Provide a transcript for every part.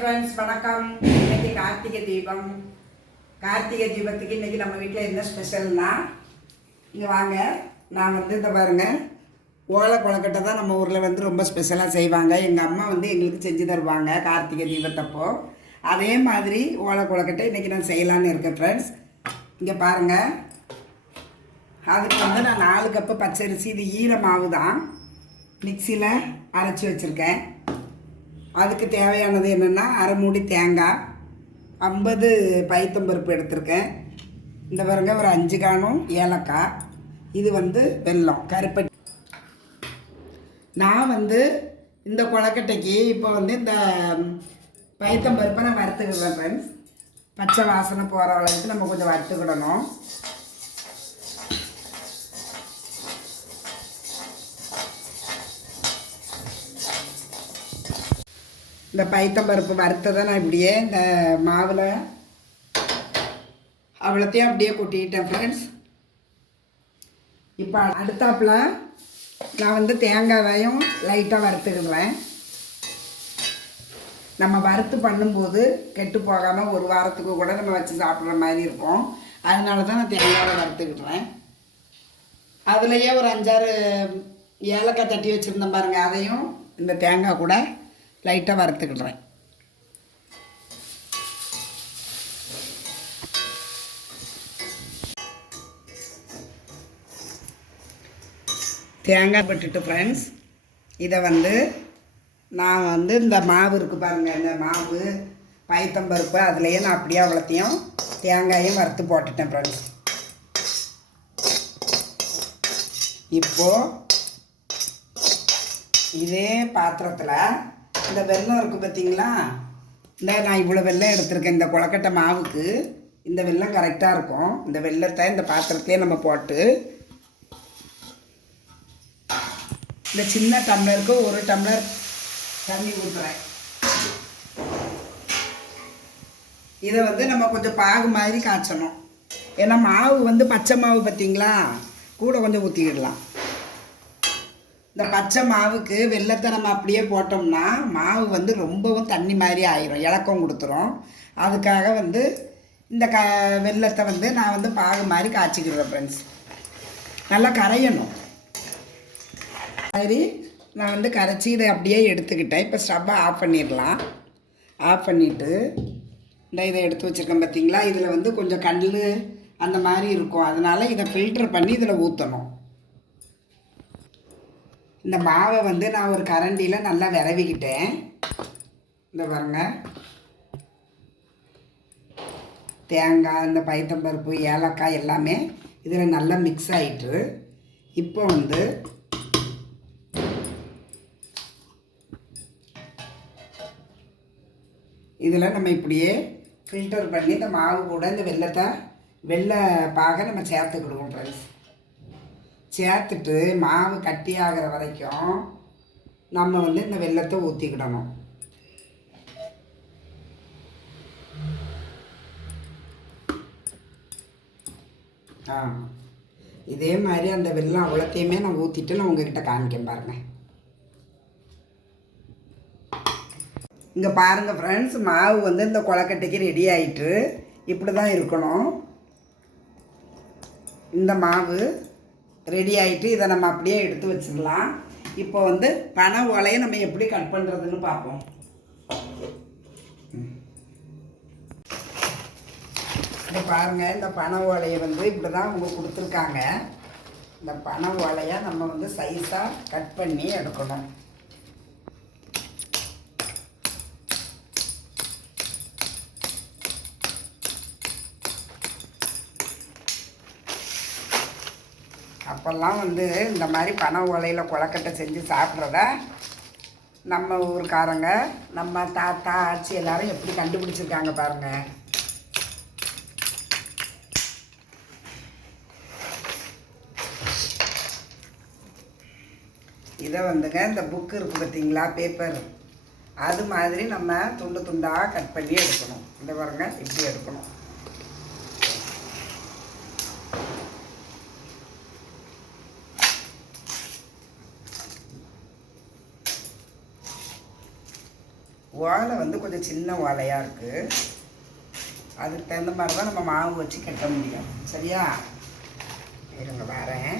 Friends வணக்கம். இன்னைக்கு கார்த்திகை தீபம். கார்த்திகை தீபத்துக்கு இன்னைக்கு நம்ம வீட்டில் என்ன ஸ்பெஷல்னா, இங்கே வாங்க. நான் இந்த பாருங்க, ஓலை கொழுக்கட்டை தான் நம்ம ஊரில் ரொம்ப ஸ்பெஷலாக செய்வாங்க. எங்கள் அம்மா எங்களுக்கு செஞ்சு தருவாங்க கார்த்திகை தீபத்தப்போ. அதே மாதிரி ஓலை கொழுக்கட்டை இன்றைக்கி நான் செய்யலான்னு இருக்கேன் ஃப்ரெண்ட்ஸ். இங்கே பாருங்கள், அதுக்கு நான் 4 கப்பு பச்சரிசி, இது ஈர மாவு தான், மிக்சியில் அரைச்சி வச்சுருக்கேன். அதுக்கு தேவையானது என்னென்னா, அரை மூடி தேங்காய், 50 பைத்தம்பருப்பு எடுத்திருக்கேன். இந்த பாருங்க, ஒரு 5 காணும் ஏலக்காய், இது வெல்லம் கருப்பட்டி. நான் இந்த கொழுக்கட்டைக்கு இப்போ இந்த பைத்தம்பருப்பை நான் வறுத்துக்கிடுறேன் ஃப்ரெண்ட்ஸ். பச்சை வாசனை போகிற அளவுக்கு நம்ம கொஞ்சம் வறுத்துக்கிடணும். இந்த பைத்தம்பருப்பு வறுத்ததை நான் இப்படியே இந்த மாவில் அவ்வளோத்தையும் அப்படியே கொட்டிக்கிட்டேன் ஃப்ரெண்ட்ஸ். இப்போ அடுத்தாப்பில் நான் தேங்காவையும் லைட்டாக வறுத்துக்கிடுவேன். நம்ம வறுத்து பண்ணும்போது கெட்டு போகாமல் ஒரு வாரத்துக்கு கூட நம்ம வச்சு சாப்பிட்ற மாதிரி இருக்கும். அதனால தான் நான் தேங்காவை வறுத்துக்கிடுறேன். அதுலேயே ஒரு 5-6 ஏலக்காய் தட்டி வச்சுருந்தேன் பாருங்கள், அதையும் இந்த தேங்காய் கூட லைட்டாக வறுத்துக்கிடுறேன். தேங்காய் போட்டுட்டு ஃப்ரெண்ட்ஸ், இதை நான் இந்த மாவு இருக்குது பாருங்கள், இந்த மாவு பைத்தம்பருப்பு அதுலேயே நான் அப்படியே அவ்வளோத்தையும் தேங்காயும் வறுத்து போட்டுட்டேன் ஃப்ரெண்ட்ஸ். இப்போது இதே பாத்திரத்தில் இந்த வெல்லம் இருக்குது பார்த்தீங்களா, நான் இவ்வளோ வெல்லம் எடுத்திருக்கேன். இந்த கொழுக்கட்டை மாவுக்கு இந்த வெல்லம் கரெக்டாக இருக்கும். இந்த வெல்லத்தை இந்த பாத்திரத்தையே நம்ம போட்டு, இந்த சின்ன டம்ளருக்கு 1 டம்ளர் தண்ணி ஊற்றுறேன். இதை நம்ம கொஞ்சம் பாகு மாதிரி காய்ச்சணும். ஏன்னா மாவு பச்சை மாவு பார்த்தீங்களா, கூட கொஞ்சம் ஊற்றிக்கிடலாம். இந்த பச்சை மாவுக்கு வெல்லத்தை நம்ம அப்படியே போட்டோம்னா மாவு ரொம்பவும் தண்ணி மாதிரி ஆயிரும், இலக்கம் கொடுத்துரும். அதுக்காக இந்த வெல்லத்தை நான் பாகு மாதிரி காய்ச்சிக்கிறேன் ஃப்ரெண்ட்ஸ். நல்லா கரையணும். சரி, நான் கரைச்சி இதை அப்படியே எடுத்துக்கிட்டேன். இப்போ ஸ்டவ்வை ஆஃப் பண்ணிடலாம். ஆஃப் பண்ணிவிட்டு இதை எடுத்து வச்சுருக்கேன் பார்த்தீங்களா, இதில் கொஞ்சம் கல் அந்த மாதிரி இருக்கும். அதனால் இதை ஃபில்டர் பண்ணி இதில் ஊற்றணும். இந்த மாவை நான் ஒரு கரண்டியில் நல்லா விரவிக்கிட்டேன். இந்த பாருங்க, தேங்காய், இந்த பைத்தம்பருப்பு, ஏலக்காய் எல்லாமே இதில் நல்லா மிக்ஸ் ஆகிட்டு, இப்போ இதில் நம்ம இப்படியே ஃபில்டர் பண்ணி இந்த மாவு கூட இந்த வெள்ளை பாகை நம்ம சேர்த்துக்கிடுவோம் ஃப்ரெண்ட்ஸ். சேர்த்துட்டு மாவு கட்டி ஆகிற வரைக்கும் நம்ம இந்த வெல்லத்தை ஊற்றிக்கிடணும். இதே மாதிரி அந்த வெல்லம் அவ்வளோத்தையுமே நான் ஊற்றிட்டு நான் உங்ககிட்ட காமிக்கேன் பாருங்கள். இங்கே பாருங்கள் ஃப்ரெண்ட்ஸ், மாவு இந்த கொழுக்கட்டைக்கு ரெடி ஆகிட்டு இப்படி தான் இருக்கணும். இந்த மாவு ரெடி ஆகிட்டு இதை நம்ம அப்படியே எடுத்து வச்சிடலாம். இப்போ பனை ஓலையை நம்ம எப்படி கட் பண்ணுறதுன்னு பார்ப்போம். இப்போ பாருங்கள், இந்த பனை ஓலையை இப்படி தான் அவங்க கொடுத்துருக்காங்க. இந்த பனை ஓலையை நம்ம சைஸாக கட் பண்ணி எடுக்கணும். அப்போல்லாம் இந்த மாதிரி பனை ஓலையில் கொழுக்கட்டை செஞ்சு சாப்பிட்றத நம்ம ஊருக்காரங்க, நம்ம தாத்தா ஆச்சி எல்லாரும் எப்படி கண்டுபிடிச்சிருக்காங்க பாருங்கள். இதை இந்த புக்கு இருக்குது பார்த்தீங்களா, பேப்பர், அது மாதிரி நம்ம துண்டு துண்டாக கட் பண்ணி எடுக்கணும். இந்த பாருங்க, இப்படி எடுக்கணும். ஓலை வந்து கொஞ்சம் சின்ன ஓலையாக இருக்குது. அதுக்கு தகுந்த மாதிரி தான் நம்ம மாவு வச்சு கட்ட முடியும். சரியா? இருங்க வரேன்.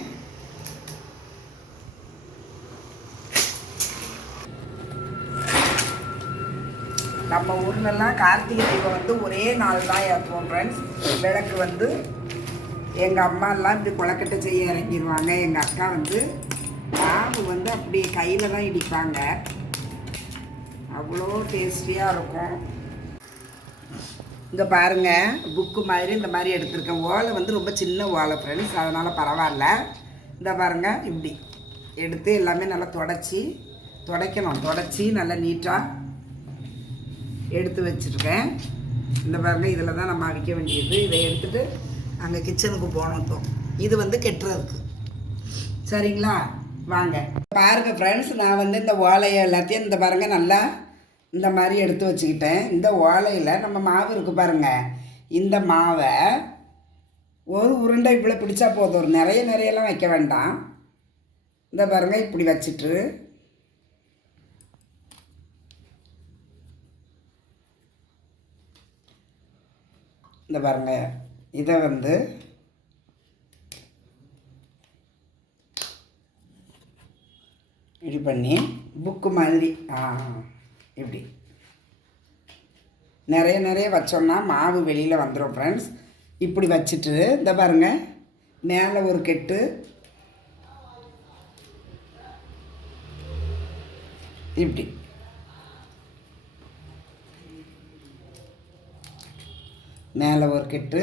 நம்ம ஊர்லெல்லாம் கார்த்திகை தீபம் வந்து ஒரே நாள் தான் ஏற்றுவோம் ஃப்ரெண்ட்ஸ். விளக்கு வந்து எங்கள் அம்மாலாம் இப்படி கொலக்கட்டை செய்ய இறங்கிடுவாங்க. எங்கள் அக்கா வந்து மாவு வந்து அப்படி கையில் தான் இடிப்பாங்க. அவ்வளோ டேஸ்டியாக இருக்கும். இங்கே பாருங்கள், புக்கு மாதிரி இந்த மாதிரி எடுத்துருக்கேன். ஓலை வந்து ரொம்ப சின்ன ஓலை ஃப்ரெண்ட்ஸ், அதனால் பரவாயில்ல. இந்த பாருங்கள், இப்படி எடுத்து எல்லாமே நல்லா துடைக்கணும். தொடச்சி நல்லா நீட்டாக எடுத்து வச்சுருக்கேன். இந்த பாருங்கள், இதில் தான் நம்ம அவிக்க வேண்டியது. இதை எடுத்துகிட்டு அங்கே கிச்சனுக்கு போனோம். இது வந்து கெட்டுறதுக்கு. சரிங்களா? வாங்க பாருங்கள் ஃப்ரெண்ட்ஸ், நான் வந்து இந்த ஓலையை எல்லாத்தையும் இந்த பாருங்கள் நல்லா இந்த மாதிரி எடுத்து வச்சுக்கிட்டேன். இந்த ஓலையில் நம்ம மாவு இருக்குது பாருங்கள். இந்த மாவை ஒரு உருண்டை இவ்வளோ பிடிச்சா போதும். ஒரு நிறையெல்லாம் வைக்க வேண்டாம். இந்த பாருங்கள், இப்படி வச்சுட்டு இந்த பாருங்கள், இதை வந்து இப்படி பண்ணி புக்கு மாதிரி இப்படி நிறைய வச்சோம்னா மாவு வெளியில் வந்துடும் ஃப்ரெண்ட்ஸ். இப்படி வச்சுட்டு இந்த பாருங்கள், மேலே ஒரு கெட்டு இப்படி மேலே ஒரு கெட்டு,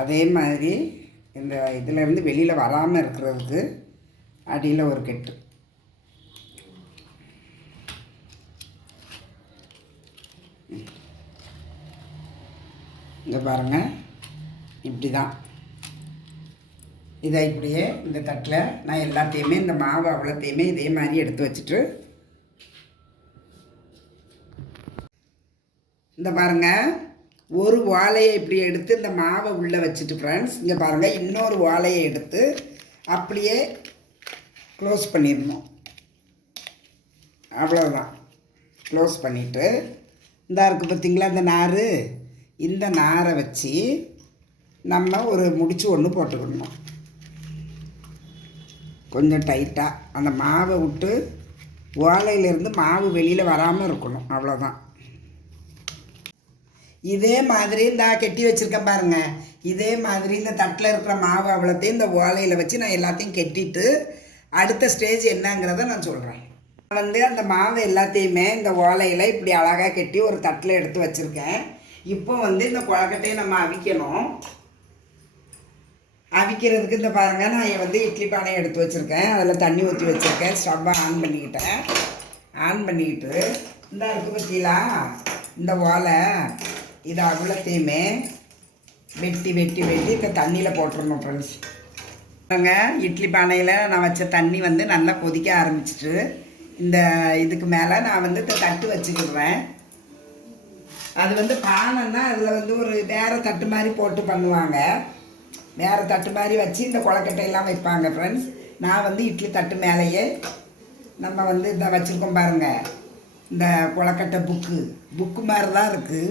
அதே மாதிரி இந்த இதிலேருந்து வெளியில் வராமல் இருக்கிறதுக்கு அடியில் ஒரு கெட்டு. இங்கே பாருங்கள், இப்படி தான். இதை இப்படியே இந்த தட்டில் நான் எல்லாத்தையுமே இந்த மாவு அவ்வளோத்தையுமே இதே மாதிரி எடுத்து வச்சுட்டு இந்த பாருங்கள், ஒரு வாழையை இப்படி எடுத்து இந்த மாவை உள்ளே வச்சுட்டு ஃப்ரெண்ட்ஸ், இங்கே பாருங்கள், இன்னொரு வாழையை எடுத்து அப்படியே க்ளோஸ் பண்ணிடணும். அவ்வளோதான். க்ளோஸ் பண்ணிவிட்டு இந்த இருக்குது பார்த்திங்களா இந்த நார், இந்த நாரை வச்சு நம்ம ஒரு முடிச்சு ஒன்று போட்டுக்கணும். கொஞ்சம் டைட்டாக அந்த மாவை விட்டு ஓலையிலேருந்து மாவு வெளியில் வராமல் இருக்கணும். அவ்வளோதான். இதே மாதிரி இந்த கெட்டி வச்சுருக்கேன் பாருங்கள். இதே மாதிரி இந்த தட்டில் இருக்கிற மாவு அவ்வளோத்தையும் இந்த ஓலையில் வச்சு நான் எல்லாத்தையும் கெட்டிட்டு அடுத்த ஸ்டேஜ் என்னங்கிறத நான் சொல்கிறேன். நான் வந்து அந்த மாவு எல்லாத்தையுமே இந்த ஓலையில் இப்படி அழகாக கெட்டி ஒரு தட்டில் எடுத்து வச்சுருக்கேன். இப்போ வந்து இந்த கொழக்கட்டையை நம்ம அவிக்கணும். அவிக்கிறதுக்கு இந்த பாருங்கள், நான் வந்து இட்லி பானையை எடுத்து வச்சுருக்கேன். அதில் தண்ணி ஊற்றி வச்சுருக்கேன். ஸ்டவ்வை ஆன் பண்ணிக்கிட்டு இந்த இருக்குது பார்த்தீங்களா இந்த ஓலை, இதை அவ்வளோத்தையுமே வெட்டி இந்த தண்ணியில் போட்டுடணும் ஃப்ரெண்ட்ஸ். நாங்கள் இட்லி பானையில் நான் வச்ச தண்ணி வந்து நல்லா கொதிக்க ஆரம்பிச்சிட்டு இந்த இதுக்கு மேலே நான் வந்து தட்டு வச்சுக்கிடுவேன். அது வந்து பானைன்னா அதில் வந்து ஒரு வேறு தட்டு மாதிரி போட்டு பண்ணுவாங்க. வேறு தட்டு மாதிரி வச்சு இந்த கொழக்கட்டையெல்லாம் வைப்பாங்க ஃப்ரெண்ட்ஸ். நான் வந்து இட்லி தட்டு மேலேயே நம்ம வந்து இதை வச்சுருக்கோம் பாருங்கள். இந்த கொழக்கட்டை புக்கு மாதிரி தான் இருக்குது.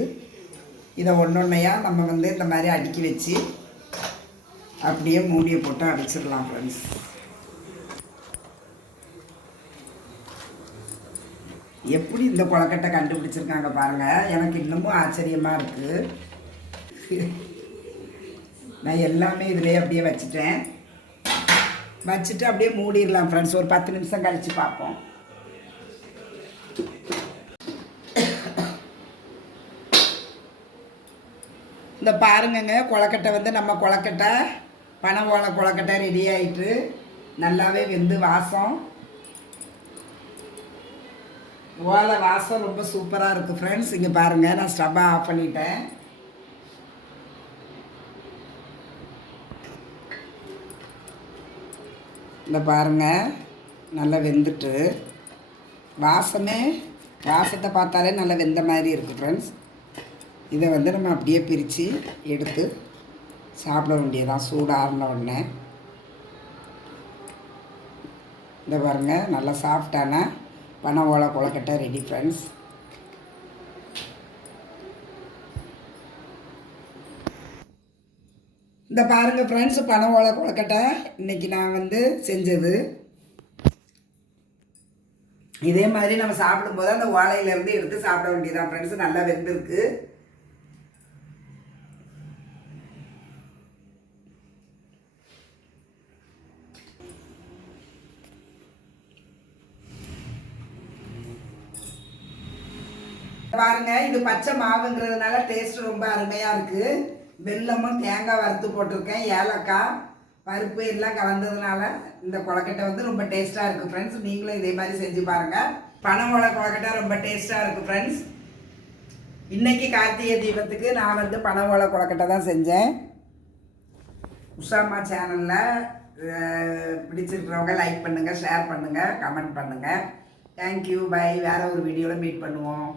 இதை ஒன்றொன்னையாக நம்ம வந்து இந்த மாதிரி அடுக்கி வச்சு அப்படியே மூடியை போட்டு அடிச்சிடலாம் ஃப்ரெண்ட்ஸ். எப்படி இந்த கொழக்கட்டை கண்டுபிடிச்சிருக்காங்க பாருங்கள். எனக்கு இன்னமும் ஆச்சரியமாக இருக்குது. நான் எல்லாமே இதிலே அப்படியே வச்சுட்டு அப்படியே மூடிடலாம் ஃப்ரெண்ட்ஸ். ஒரு 10 நிமிஷம் கழித்து பார்ப்போம். இந்த பாருங்கங்க, கொழக்கட்டை வந்து நம்ம கொழக்கட்டை பனை ஓலை கொழக்கட்டை ரெடி ஆகிட்டு நல்லாவே வெந்து ஓலை வாசம் ரொம்ப சூப்பராக இருக்குது ஃப்ரெண்ட்ஸ். இங்கே பாருங்கள், நான் ஸ்டவ்வை ஆஃப் பண்ணிட்டேன். இந்த பாருங்கள், நல்லா வெந்துட்டு வாசத்தை பார்த்தாலே நல்லா வெந்த மாதிரி இருக்குது ஃப்ரெண்ட்ஸ். இதை வந்து நம்ம அப்படியே பிரித்து எடுத்து சாப்பிட வேண்டியதான் சூடாகின உடனே. இந்த பாருங்கள், நல்லா சாஃப்டான பனை ஓலை கொழக்கட்டை ரெடி ஃப்ரெண்ட்ஸ். இந்த பாருங்கள் ஃப்ரெண்ட்ஸ், பனை ஓலை கொழுக்கட்டை இன்றைக்கி நான் வந்து செஞ்சது. இதே மாதிரி நம்ம சாப்பிடும்போது அந்த ஓலையிலேருந்து எடுத்து சாப்பிட வேண்டியதான் ஃப்ரெண்ட்ஸ். நல்லா வெந்திருக்கு. பாருங்க, இது பச்சை மாவுங்கிறதுனால டேஸ்ட் ரொம்ப அருமையாக இருக்குது. வெல்லமும் தேங்காய் வறுத்து போட்டிருக்கேன், ஏலக்காய் பருப்பு எல்லாம் கலந்ததுனால இந்த கொழுக்கட்டை வந்து ரொம்ப டேஸ்ட்டாக இருக்குது ஃப்ரெண்ட்ஸ். நீங்களும் இதே மாதிரி செஞ்சு பாருங்கள். பனை ஓலை கொழுக்கட்டை ரொம்ப டேஸ்ட்டாக இருக்குது ஃப்ரெண்ட்ஸ். இன்றைக்கி கார்த்திகை தீபத்துக்கு நான் வந்து பனை ஓலை கொழுக்கட்டை தான் செஞ்சேன். உஷாம்மா சேனலில் பிடிச்சிருக்கிறவங்க லைக் பண்ணுங்கள், ஷேர் பண்ணுங்கள், கமெண்ட் பண்ணுங்கள். Thank you, bye. வேறு ஒரு வீடியோவில் மீட் பண்ணுவோம்.